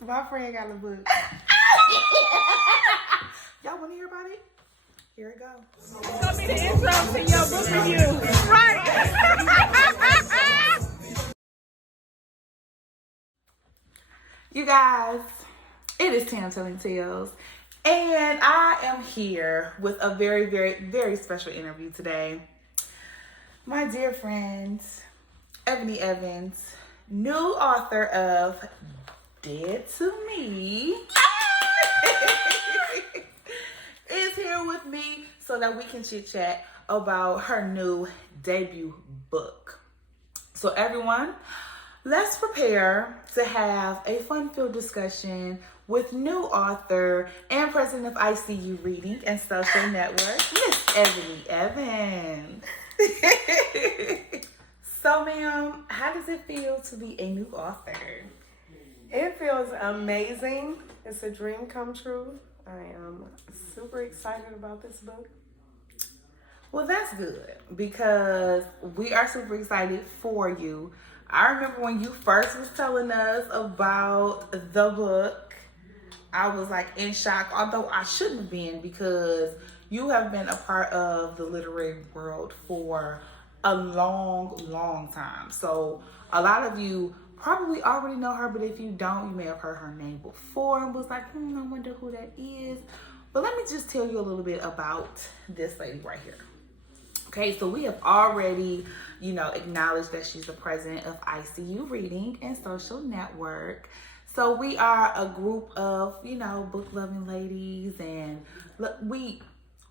My friend got a book. Y'all want to hear about it? Here it goes. Tell me the intro to your book review. Right. You guys, it is Tam Telling Tales. And I am here with a very, very, very special interview today. My dear friend, Ebony Evans, new author of Dead to Me, is here with me so that we can chit chat about her new debut book. So everyone, let's prepare to have a fun-filled discussion with new author and president of ICU Reading and Social Network, Miss Ebony Evans. So, ma'am, how does it feel to be a new author? It feels amazing. It's a dream come true. I am super excited about this book. Well, that's good because we are super excited for you. I remember when you first was telling us about the book, I was like in shock, although I shouldn't have been because you have been a part of the literary world for a long, long time. So a lot of you probably already know her, but if you don't, you may have heard her name before and was like, I wonder who that is. But let me just tell you a little bit about this lady right here. Okay, so we have already, acknowledged that she's the president of ICU Reading and Social Network. So we are a group of, book-loving ladies, and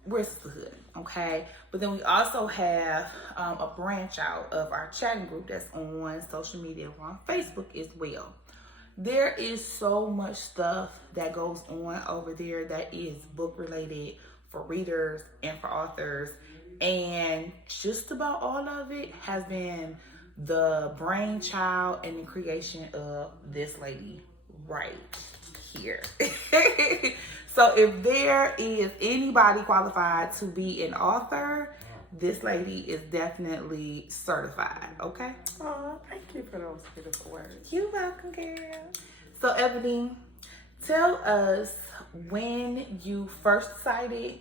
we're sisterhood, okay? But then we also have a branch out of our chatting group that's on social media. We're on Facebook as well. There is so much stuff that goes on over there that is book-related for readers and for authors. And just about all of it has been the brainchild and the creation of this lady right here. So if there is anybody qualified to be an author, this lady is definitely certified, okay? Oh, thank you for those beautiful words. You're welcome, girl. So Ebony, tell us when you first decided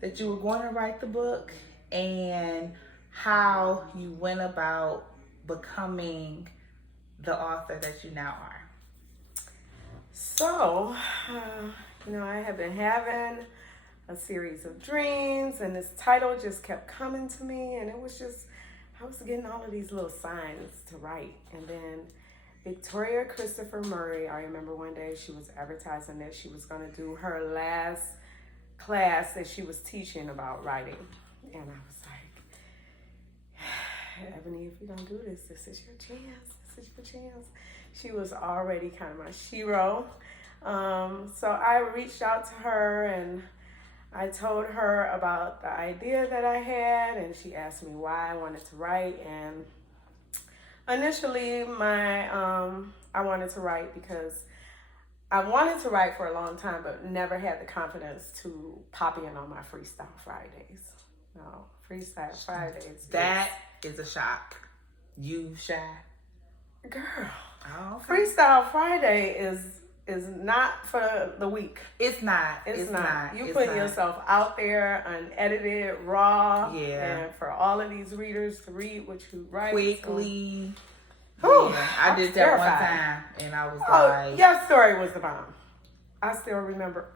that you were going to write the book and how you went about becoming the author that you now are. So, I have been having a series of dreams, and this title just kept coming to me, and it was just, I was getting all of these little signs to write. And then Victoria Christopher Murray, I remember one day she was advertising that she was going to do her last class that she was teaching about writing. And I was like, Ebony, if you don't do this, this is your chance. This is your chance. She was already kind of my shero. So I reached out to her and I told her about the idea that I had, and she asked me why I wanted to write. And initially, I wanted to write because I wanted to write for a long time, but never had the confidence to pop in on my Freestyle Fridays. No, Freestyle Fridays. That is a shock. You shy? Girl. Oh, okay. Freestyle Friday is not for the weak. It's not. It's not. You put yourself out there, unedited, raw. Yeah. And for all of these readers to read what you write. Quickly. So, yeah. I did that terrified. one time, and I was like... your story was the bomb. I still remember.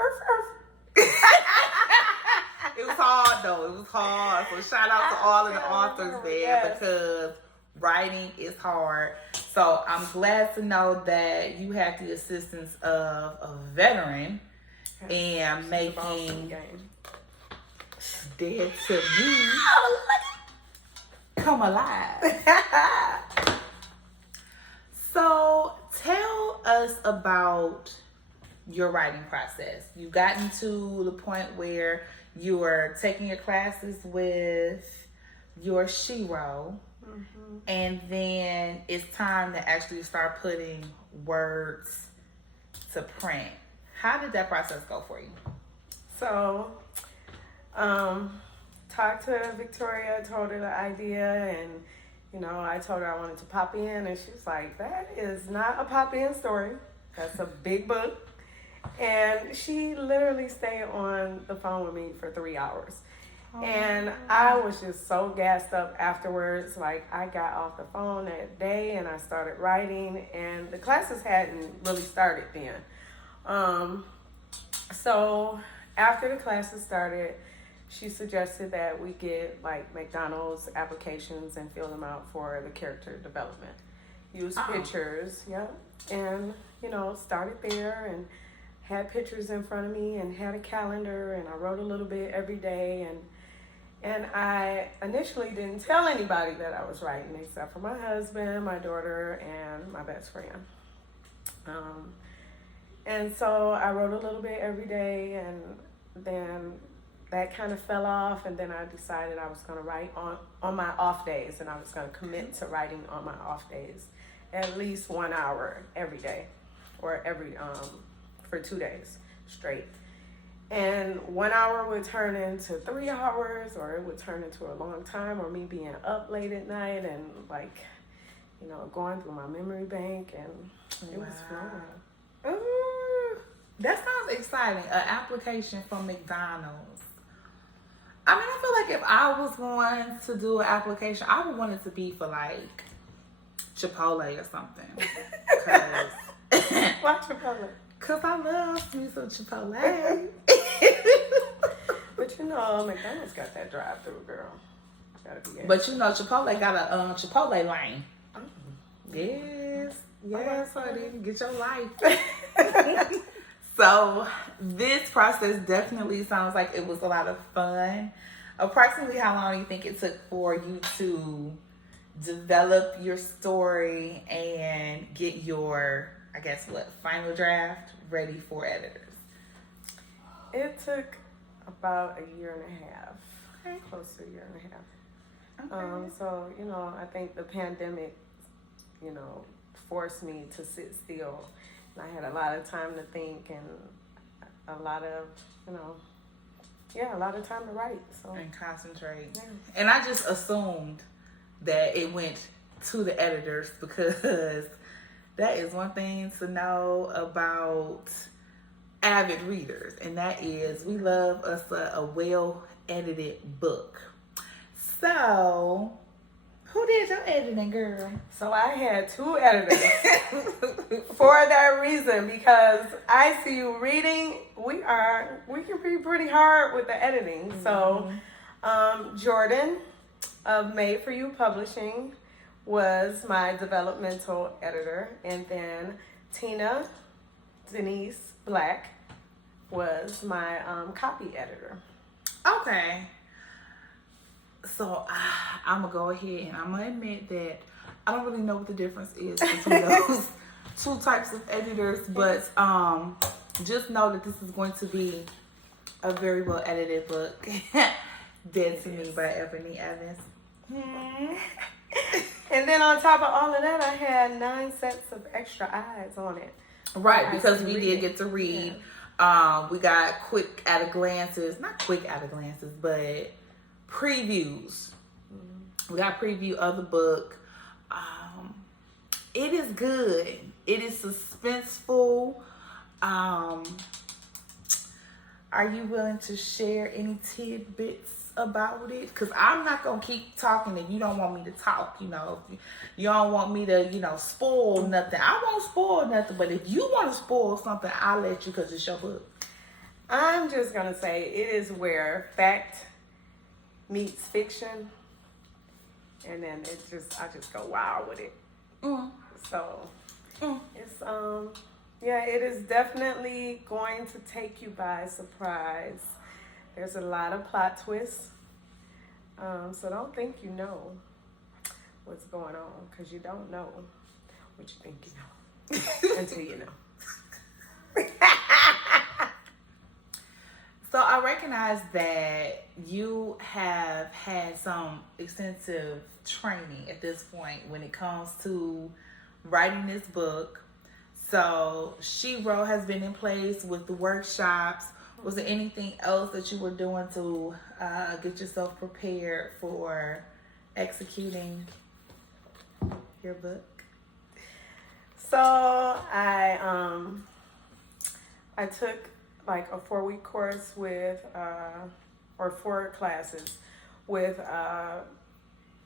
It was hard, though. It was hard. So shout out to all of the authors there because writing is hard. So I'm glad to know that you have the assistance of a veteran and making Dead to Me come alive. So tell us about your writing process. You've gotten to the point where you are taking your classes with your shero. Mm-hmm. And then it's time to actually start putting words to print. How did that process go for you? So, talked to Victoria, told her the idea, and I told her I wanted to pop in, and she was like, that is not a pop in story. That's a big book. And she literally stayed on the phone with me for 3 hours. And I was just so gassed up afterwards. Like, I got off the phone that day and I started writing, and the classes hadn't really started then. So after the classes started, she suggested that we get like McDonald's applications and fill them out for the character development. Use pictures, and started there and had pictures in front of me and had a calendar, and I wrote a little bit every day, and I initially didn't tell anybody that I was writing except for my husband, my daughter, and my best friend. And so I wrote a little bit every day, and then that kind of fell off, and then I decided I was going to write on my off days, and I was going to commit to writing on my off days at least 1 hour every day, or for 2 days straight. And 1 hour would turn into 3 hours, or it would turn into a long time, or me being up late at night and going through my memory bank, and it was flowing. Ooh, that sounds exciting. An application for McDonald's. I mean, I feel like if I was going to do an application, I would want it to be for like Chipotle or something. Why Chipotle? Cause I love me some Chipotle. But McDonald's got that drive-through, girl. But Chipotle got a Chipotle lane. Oh. Yes, honey. Get your life. So this process definitely sounds like it was a lot of fun. Approximately how long do you think it took for you to develop your story and get your, final draft ready for editors? It took about a year and a half. Okay. Close to a year and a half. Okay. So, I think the pandemic, forced me to sit still. And I had a lot of time to think and a lot of, a lot of time to write. So. And concentrate. Yeah. And I just assumed that it went to the editors, because that is one thing to know about avid readers, and that is we love us a well-edited book. So, who did your editing, girl? So I had 2 editors for that reason, because I see you reading. We can be pretty hard with the editing. Mm-hmm. So, Jordan of Made For You Publishing was my developmental editor, and then Tina Denise Black was my copy editor. Okay. So I'm going to go ahead and I'm going to admit that I don't really know what the difference is between those 2 types of editors, but just know that this is going to be a very well edited book. Dead to Me by Ebony Evans. And then on top of all of that, I had 9 sets of extra eyes on it. Right, because we did get to read. Yeah. We got quick at a glances, not quick at a glances, but previews. Mm-hmm. We got a preview of the book. It is good. It is suspenseful. Are you willing to share any tidbits about it? Because I'm not going to keep talking if you don't want me to talk. If you don't want me to, spoil nothing. I won't spoil nothing. But if you want to spoil something, I'll let you, because it's your book. I'm just going to say it is where fact meets fiction. And then I just go wild with it. Mm. So it's, it is definitely going to take you by surprise. There's a lot of plot twists. So don't think you know what's going on, because you don't know what you think you know until you know. So I recognize that you have had some extensive training at this point when it comes to writing this book. So Shiro has been in place with the workshops. Was there anything else that you were doing to get yourself prepared for executing your book? So I I took like a 4-week course with, or 4 classes with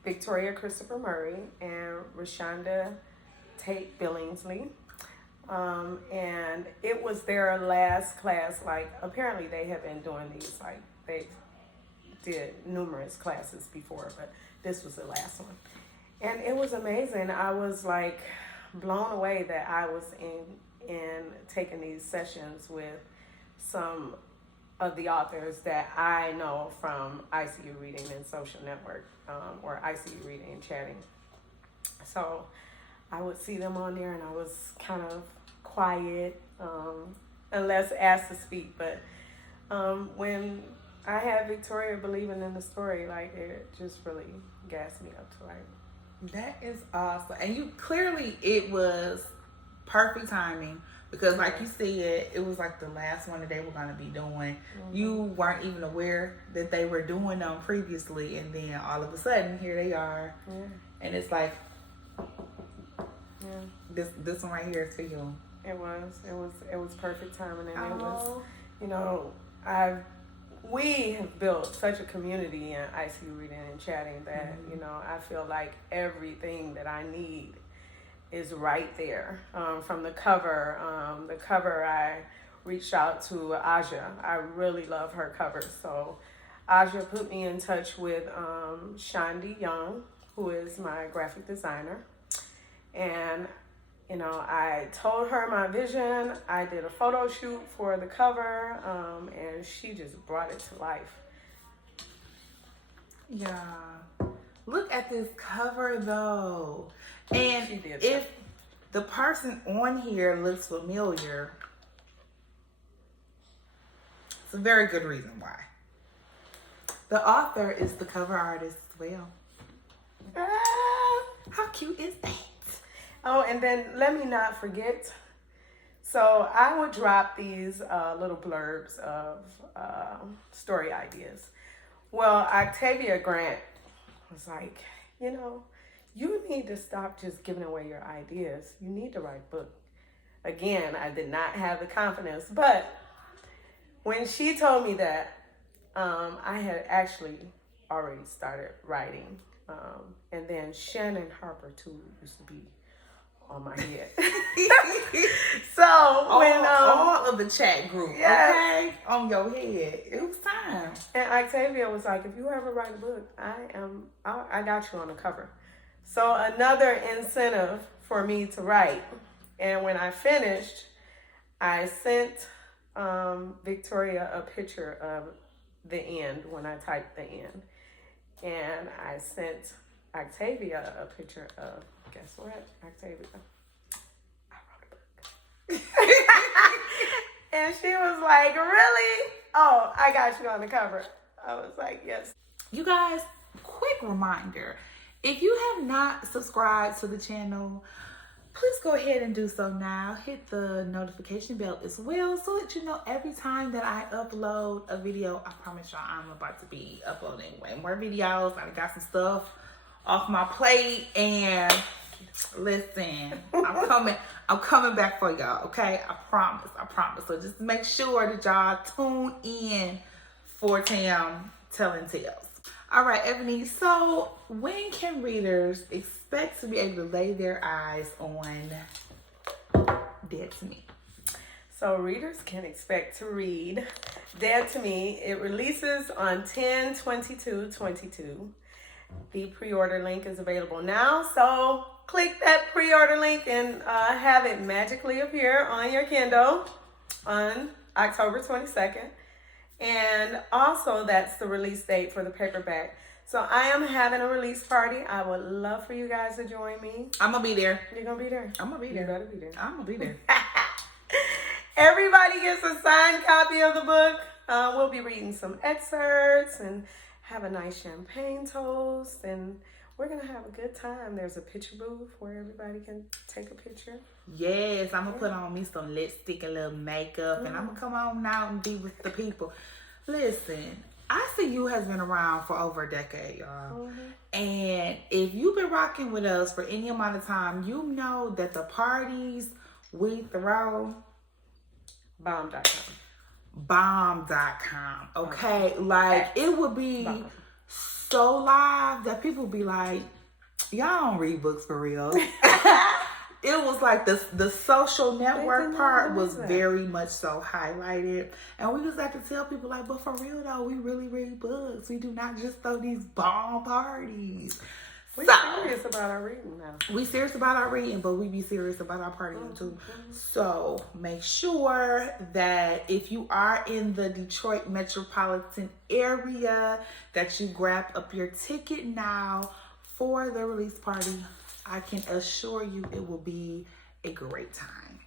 Victoria Christopher Murray and Rashonda Tate Billingsley. And it was their last class. Like, apparently they have been doing these, like, they did numerous classes before, but this was the last one. And it was amazing. I was like blown away that I was in taking these sessions with some of the authors that I know from ICU Reading and Social Network, or ICU Reading and Chatting. So I would see them on there and I was kind of quiet, unless asked to speak. But when I had Victoria believing in the story, like, it just really gassed me up to like. That is awesome. And you clearly, it was perfect timing because, like you said, it was like the last one that they were going to be doing. Mm-hmm. You weren't even aware that they were doing them previously, and then all of a sudden, here they are. Yeah. And it's like, this one right here is for you. It was perfect timing, and it was, you know, we have built such a community in ICU Reading and Chatting that, you know, I feel like everything that I need is right there. From the cover, I reached out to Aja. I really love her cover. So Aja put me in touch with Shandi Young, who is my graphic designer. And you know, I told her my vision. I did a photo shoot for the cover, and she just brought it to life. Yeah. Look at this cover, though. And if the person on here looks familiar, it's a very good reason why. The author is the cover artist as well. How cute is that? Oh, and then let me not forget. So I would drop these little blurbs of story ideas. Well, Octavia Grant was like, you know, you need to stop just giving away your ideas. You need to write a book. Again, I did not have the confidence, but when she told me that, I had actually already started writing. And then Shannon Harper, too, used to be on my head. So when all of the chat group, okay, on your head, it was time. And Octavia was like, if you ever write a book, I got you on the cover. So another incentive for me to write. And when I finished, I sent Victoria a picture of the end when I typed the end, and I sent Octavia a picture of, guess what, Octavia, I wrote a book. And she was like, really? Oh, I got you on the cover. I was like, yes. You guys, quick reminder, if you have not subscribed to the channel, please go ahead and do so now. Hit the notification bell as well so that you know every time that I upload a video. I promise y'all I'm about to be uploading way more videos. I got some stuff off my plate, and listen, I'm coming back for y'all, okay? I promise. So just make sure that y'all tune in for Tam Telling Tales. All right, Ebony, so when can readers expect to be able to lay their eyes on Dead to Me? So readers can expect to read Dead to Me. It releases on 10/22/22. The pre-order link is available now, so click that pre-order link and have it magically appear on your Kindle on October 22nd. And also, that's the release date for the paperback. So I am having a release party. I would love for you guys to join me. I'm going to be there. You're going to be there? I'm going to be there. You better be there. I'm going to be there. Everybody gets a signed copy of the book. We'll be reading some excerpts and have a nice champagne toast, and we're going to have a good time. There's a picture booth where everybody can take a picture. Yes, I'm going to put on me some lipstick and a little makeup, and I'm going to come on out and be with the people. Listen, ICU has been around for over a decade, y'all. And if you've been rocking with us for any amount of time, you know that the parties we throw Bomb.com. Bomb.com. Okay, like it would be so live that people be like, y'all don't read books for real. It was like the social network part was very much so highlighted. And we just have to tell people like, but for real though, we really read books. We do not just throw these bomb parties. We're serious about our reading now. We serious about our reading, but we be serious about our partying too. So make sure that if you are in the Detroit metropolitan area, that you grab up your ticket now for the release party. I can assure you it will be a great time.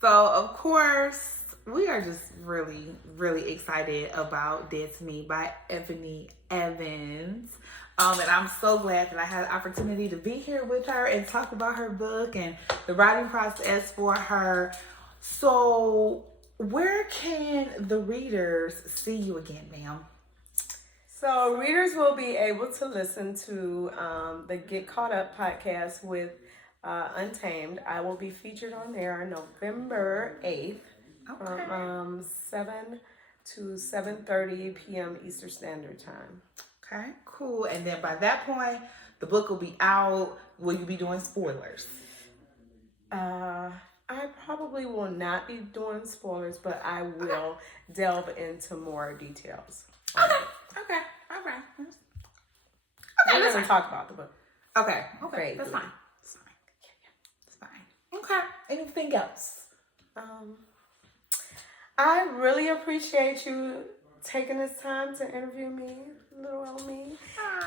So of course, we are just really, really excited about Dead to Me by Ebony Evans. And I'm so glad that I had the opportunity to be here with her and talk about her book and the writing process for her. So where can the readers see you again, ma'am? So readers will be able to listen to the Get Caught Up podcast with Untamed. I will be featured on there November 8th from 7 to 7:30 p.m. Eastern Standard Time. Okay, cool. And then by that point, the book will be out. Will you be doing spoilers? I probably will not be doing spoilers, but I will delve into more details. Okay. All right. We're going to talk about the book. Okay. That's fine. It's fine. Okay. Anything else? I really appreciate you taking this time to interview me, little old me.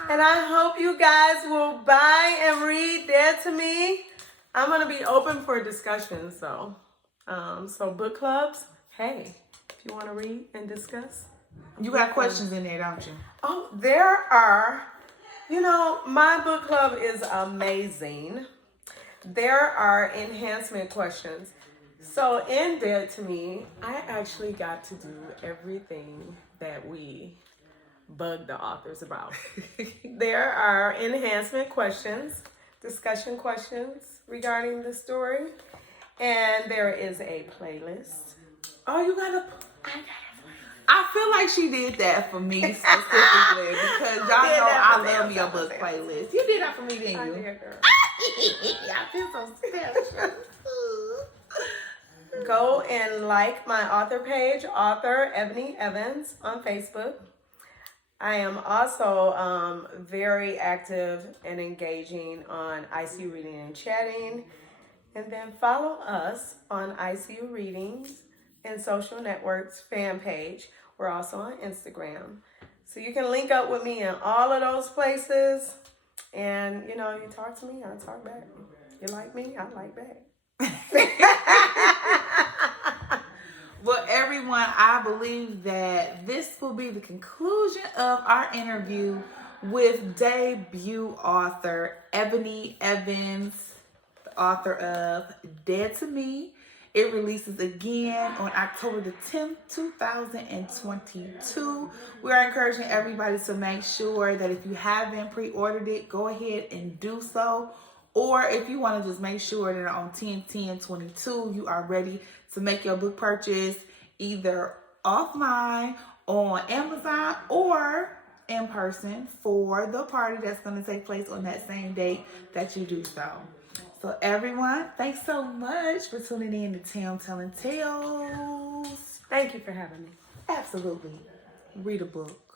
And I hope you guys will buy and read Dead to Me. I'm going to be open for discussion. So book clubs, hey, if you want to read and discuss. You got questions in there, don't you? Oh, there are. You know, my book club is amazing. There are enhancement questions. So in Dead to Me, I actually got to do everything that we bugged the authors about. There are enhancement questions, discussion questions regarding the story, and there is a playlist. Oh, you got a... I feel like she did that for me specifically because y'all know I love me a book playlist. You did that for me, didn't you? I did, girl. I feel so special. Go and like my author page, author Ebony Evans on Facebook. I am also very active and engaging on ICU Reading and Chatting. And then follow us on ICU Readings and Social Networks fan page. We're also on Instagram. So you can link up with me in all of those places. And, you know, you talk to me, I talk back. You like me, I like back. Well, everyone, I believe that this will be the conclusion of our interview with debut author Ebony Evans, the author of Dead to Me. It releases again on October the 10th, 2022. We are encouraging everybody to make sure that if you haven't pre-ordered it, go ahead and do so. Or if you want to just make sure that on 10/10/22, you are ready to make your book purchase either offline on Amazon or in person for the party that's going to take place on that same date that you do so. So everyone, thanks so much for tuning in to Tam Telling Tales. Thank you for having me. Absolutely. Read a book.